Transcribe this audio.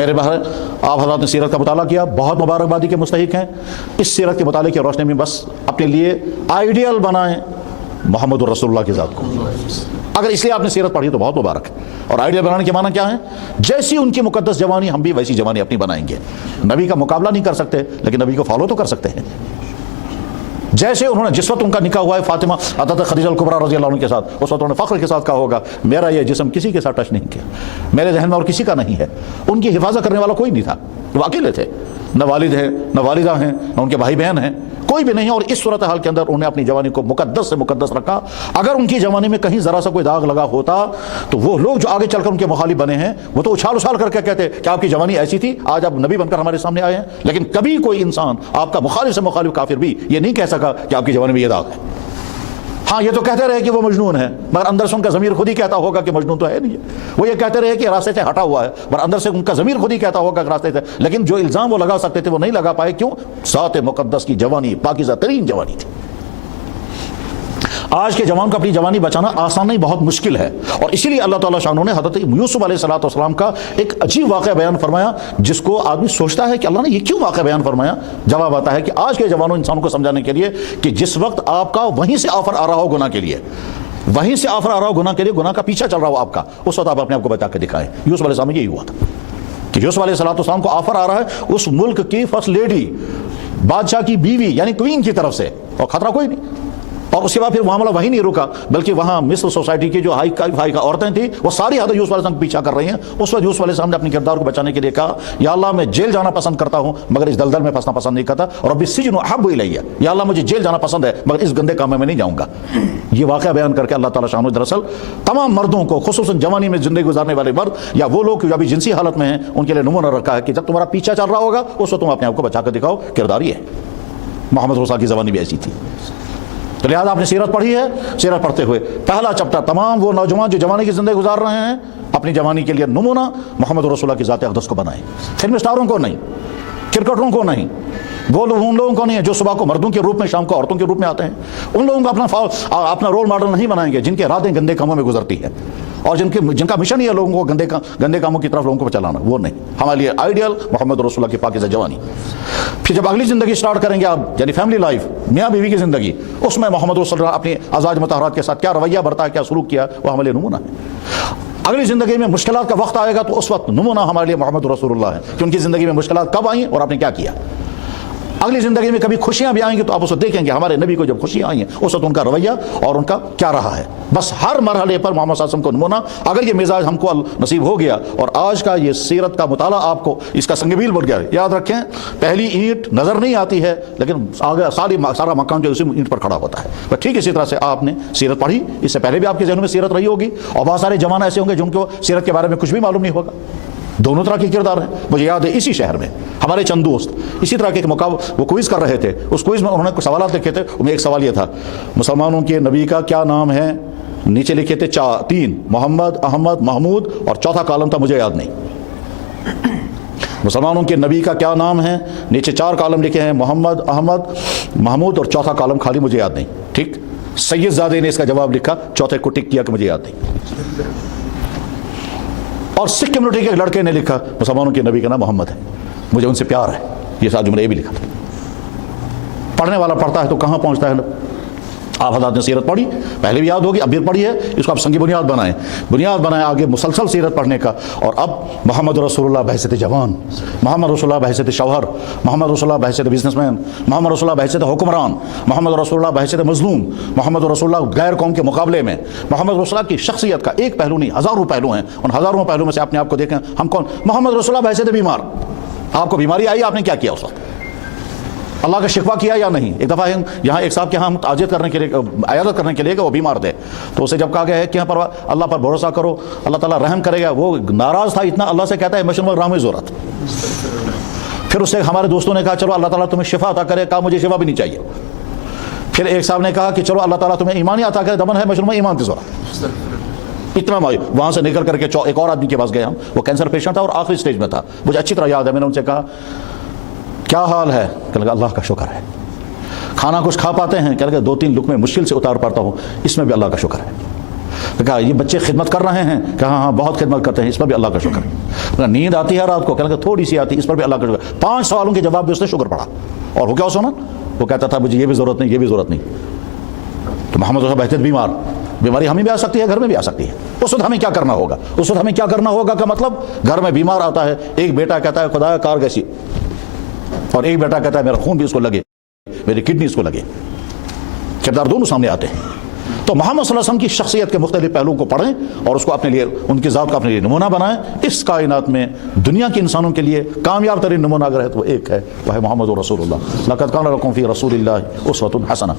میرے بہن آپ حضرات نے سیرت کا مطالعہ کیا، بہت مبارکبادی کے مستحق ہیں۔ اس سیرت کے مطالعے کی روشنی میں بس اپنے لیے آئیڈیل بنائیں محمد الرسول اللہ کی ذات کو۔ اگر اس لیے آپ نے سیرت پڑھی تو بہت مبارک ہے۔ اور آئیڈیل بنانے کے معنی کیا ہے؟ جیسی ان کی مقدس جوانی ہم بھی ویسی جوانی اپنی بنائیں گے۔ نبی کا مقابلہ نہیں کر سکتے لیکن نبی کو فالو تو کر سکتے ہیں۔ جیسے انہوں نے جس وقت ان کا نکاح ہوا ہے فاطمہ حضرت خدیجہ الکبریٰ رضی اللہ عنہ کے ساتھ، اس وقت انہوں نے فخر کے ساتھ کہا ہوگا میرا یہ جسم کسی کے ساتھ ٹچ نہیں کیا، میرے ذہن میں اور کسی کا نہیں ہے۔ ان کی حفاظت کرنے والا کوئی نہیں تھا، وہ اکیلے تھے، نہ والد ہیں نہ والدہ ہیں نہ ان کے بھائی بہن ہیں، کوئی بھی نہیں ہے۔ اور اس صورتحال کے اندر انہوں نے اپنی جوانی کو مقدس سے مقدس رکھا۔ اگر ان کی جوانی میں کہیں ذرا سا کوئی داغ لگا ہوتا تو وہ لوگ جو آگے چل کر ان کے مخالف بنے ہیں وہ تو اچھال اچھال کر کے کہتے کہ آپ کی جوانی ایسی تھی، آج آپ نبی بن کر ہمارے سامنے آئے ہیں۔ لیکن کبھی کوئی انسان آپ کا مخالف سے مخالف کافر بھی یہ نہیں کہہ سکا کہ آپ کی جوانی میں یہ داغ ہے۔ ہاں یہ تو کہتے رہے کہ وہ مجنون ہے، مگر اندر سے ان کا ضمیر خود ہی کہتا ہوگا کہ مجنون تو ہے نہیں ہے۔ وہ یہ کہتے رہے کہ راستے سے ہٹا ہوا ہے، مگر اندر سے ان کا ضمیر خود ہی کہتا ہوگا کہ راستے سے، لیکن جو الزام وہ لگا سکتے تھے وہ نہیں لگا پائے۔ کیوں؟ ذات مقدس کی جوانی پاکیزہ ترین جوانی تھی۔ آج کے جوان کو اپنی جوانی بچانا آسان نہیں، بہت مشکل ہے۔ اور اسی لیے اللہ تعالیٰ شاہ نے حضرت یوسف علیہ السلام کا ایک عجیب واقعہ بیان فرمایا، جس کو آدمی سوچتا ہے کہ اللہ نے یہ کیوں واقعہ بیان فرمایا۔ جواب آتا ہے کہ آج کے جوانوں انسانوں کو سمجھانے کے لیے کہ جس وقت آپ کا وہیں سے آفر آ رہا ہو گناہ کے لیے، وہیں سے آفر آ رہا ہو گناہ کے لیے، گناہ کا پیچھا چل رہا ہو آپ کا، اس وقت آپ اپنے آپ کو بچا کے دکھائیں۔ یوسف علیہ السلام میں یہی ہوا تھا کہ یوسف علیہ السلام کو آفر آ رہا ہے اس ملک کی فرسٹ لیڈی، بادشاہ کی بیوی یعنی کوئین کی طرف سے، اور خطرہ کوئی نہیں۔ اور اس کے بعد پھر معاملہ وہی نہیں رکا، بلکہ وہاں مصر سوسائٹی کی جو ہائی کا عورتیں تھیں وہ ساری حضرت یوسف علیہ السلام کو پیچھا کر رہی ہیں۔ اس وقت یوسف علیہ السلام نے اپنے کردار کو بچانے کے لیے کہا یا اللہ میں جیل جانا پسند کرتا ہوں مگر اس دلدل میں پھنسنا پسند نہیں کرتا، اور رب السجن احب الی، یا اللہ مجھے جیل جانا پسند ہے مگر اس گندے کام میں نہیں جاؤں گا۔ یہ واقعہ بیان کر کے اللہ تعالیٰ شاہ نے دراصل تمام مردوں کو، خصوصاً جوانی میں زندگی گزارنے والے مرد یا وہ لوگ جو ابھی جنسی حالت میں ہیں، ان کے لیے نمونہ رکھا ہے کہ جب تمہارا پیچھا چل رہا ہوگا اس وقت تم اپنے آپ کو بچا کر دکھاؤ۔ کردار یہ ہے۔ محمد رسول کی زبانی بھی ایسی تھی۔ تو لہٰذا آپ نے سیرت پڑھی ہے، سیرت پڑھتے ہوئے پہلا چپٹر تمام وہ نوجوان جو جوانی کی زندگی گزار رہے ہیں اپنی جوانی کے لیے نمونہ محمد رسول اللہ کی ذات اقدس کو بنائیں۔ فلم اسٹاروں کو نہیں، کرکٹروں کو نہیں، وہ لوگ ان لوگوں کو نہیں ہے جو صبح کو مردوں کے روپ میں شام کو عورتوں کے روپ میں آتے ہیں، ان لوگوں کو اپنا رول ماڈل نہیں بنائیں گے جن کے راتیں گندے کاموں میں گزرتی ہیں اور جن کا مشن ہی ہے لوگوں کو گندے کاموں کی طرف لوگوں کو چلانا۔ وہ نہیں، ہمارے لیے آئیڈیل محمد رسول اللہ کی پاکیزہ جوانی۔ پھر جب اگلی زندگی سٹارٹ کریں گے آپ، یعنی فیملی لائف، میاں بیوی کی زندگی، اس میں محمد رسول اللہ اپنی ازواج مطہرات کے ساتھ کیا رویہ برتا ہے، کیا سلوک کیا، وہ ہمارے لیے نمونہ ہے۔ اگلی زندگی میں مشکلات کا وقت آئے گا تو اس وقت نمونہ ہمارے لیے محمد رسول اللہ ہے کہ ان کی زندگی میں مشکلات کب آئیں اور آپ نے کیا کیا۔ اگلی زندگی میں کبھی خوشیاں بھی آئیں گی تو آپ اسے دیکھیں گے ہمارے نبی کو جب خوشیاں آئی ہیں اس وقت ان کا رویہ اور ان کا کیا رہا ہے۔ بس ہر مرحلے پر محمد صلی اللہ علیہ وسلم کو نمونہ۔ اگر یہ مزاج ہم کو نصیب ہو گیا اور آج کا یہ سیرت کا مطالعہ آپ کو اس کا سنگ میل بن گیا، یاد رکھیں پہلی اینٹ نظر نہیں آتی ہے لیکن آگے سارا مکان جو اسی اینٹ پر کھڑا ہوتا ہے۔ بس ٹھیک اسی طرح سے آپ نے سیرت پڑھی، اس سے پہلے بھی آپ کے ذہنوں میں سیرت رہی ہوگی، اور بہت سارے جوان ایسے ہوں گے جن کو سیرت کے بارے میں کچھ بھی معلوم نہیں ہوگا۔ دونوں طرح کے کردار ہیں۔ مجھے یاد ہے اسی شہر میں ہمارے چند دوست اسی طرح کے وہ کوئز کر رہے تھے، اس کوئز میں انہوں نے کچھ سوالات لکھے تھے، ان میں ایک سوال یہ تھا مسلمانوں کے نبی کا کیا نام ہے، نیچے لکھے تھے 3 محمد، احمد، محمود، اور چوتھا کالم تھا مجھے یاد نہیں۔ مسلمانوں کے نبی کا کیا نام ہے، نیچے 4 کالم لکھے ہیں محمد، احمد، محمود، اور چوتھا کالم خالی مجھے یاد نہیں۔ ٹھیک، سید زادے نے اس کا جواب لکھا، چوتھے کو ٹک کیا کہ مجھے یاد نہیں۔ اور سکھ کمیونٹی کے لڑکے نے لکھا مسلمانوں کے نبی کا نام محمد ہے، مجھے ان سے پیار ہے، یہ ساتھ جملے یہ بھی لکھا تھا۔ پڑھنے والا پڑھتا ہے تو کہاں پہنچتا ہے۔ آپ حضرات نے سیرت پڑھی، پہلے بھی یاد ہوگی، اب بھی پڑھی ہے، اس کو آپ سنگی بنیاد بنائیں آگے مسلسل سیرت پڑھنے کا۔ اور اب محمد رسول اللہ بحیثیت جوان، محمد رسول اللہ بحیثیت شوہر، محمد رسول اللہ بحیثیت بزنس مین، محمد رسول اللہ بحیثیت حکمران، محمد رسول اللہ بحیثیت مظلوم، محمد رسول اللہ غیر قوم کے مقابلے میں، محمد رسول اللہ کی شخصیت کا ایک پہلو نہیں ہزاروں پہلو ہیں، ان ہزاروں پہلو میں سے اپنے آپ کو دیکھیں ہم کون۔ محمد رسول اللہ بحیثیت بیمار، آپ کو بیماری آئی، آپ نے کیا کیا اس وقت، اللہ کا شکوہ کیا یا نہیں۔ ایک دفعہ یہاں ایک صاحب کے یہاں ہم عیادت کرنے کے لیے کہ وہ بیمار تھے، تو اسے جب کہا گیا ہے کہ اللہ پر بھروسہ کرو، اللہ تعالیٰ رحم کرے گا، وہ ناراض تھا اتنا، اللہ سے کہتا ہے مشن رحم ضرورت۔ پھر اس سے ہمارے دوستوں نے کہا چلو اللہ تعالیٰ تمہیں شفا عطا کرے، کہا مجھے شفا بھی نہیں چاہیے۔ پھر ایک صاحب نے کہا کہ چلو اللہ تعالیٰ تمہیں ایمان ہی عطا کرے، دمن ہے مشن میں ایمان کی ضرورت۔ اتنا وہاں سے نکل کر کے ایک اور آدمی کے پاس گئے ہم، وہ کینسر پیشنٹ تھا اور آخری سٹیج میں تھا، مجھے اچھی طرح یاد ہے، میں نے ان سے کہا کیا حال ہے، کہ لگا اللہ کا شکر ہے۔ کھانا کچھ کھا پاتے ہیں، کہ لگا 2-3 لقمے مشکل سے اتار پاتا ہوں، اس میں بھی اللہ کا شکر ہے۔ کہا یہ بچے خدمت کر رہے ہیں، کہا ہاں بہت خدمت کرتے ہیں، اس پر بھی اللہ کا شکر ہے۔ کہا نیند آتی ہے رات کو، کہا تھوڑی سی آتی ہے، اس پر بھی اللہ کا شکر۔ 5 سوالوں کے جواب بھی اس نے شکر پڑھا۔ اور وہ کیا سنا، وہ کہتا تھا مجھے یہ بھی ضرورت نہیں، یہ بھی ضرورت نہیں۔ تو محمد صاحب بہتے بیمار، بیماری ہمیں بھی آ سکتی ہے، گھر میں بھی آ سکتی ہے، اس وقت ہمیں کیا کرنا ہوگا؟ اس وقت ہمیں کیا کرنا ہوگا کا مطلب، گھر میں بیمار آتا ہے، ایک بیٹا کہتا ہے خدایا کار کیسی، اور ایک بیٹا کہتا ہے میرا خون بھی اس کو لگے، میری کڈنی اس کو لگے، کردار دونوں سامنے آتے ہیں۔ تو محمد صلی اللہ علیہ وسلم کی شخصیت کے مختلف پہلوؤں کو پڑھیں اور اس کو اپنے لیے، ان کی ذات کا اپنے لیے نمونہ بنائیں۔ اس کائنات میں دنیا کے انسانوں کے لیے کامیاب ترین نمونہ اگر ہے تو وہ ایک ہے، وہ ہے محمد رسول اللہ۔ لقد کان لکم فی رسول اللہ اسوۃ حسنہ۔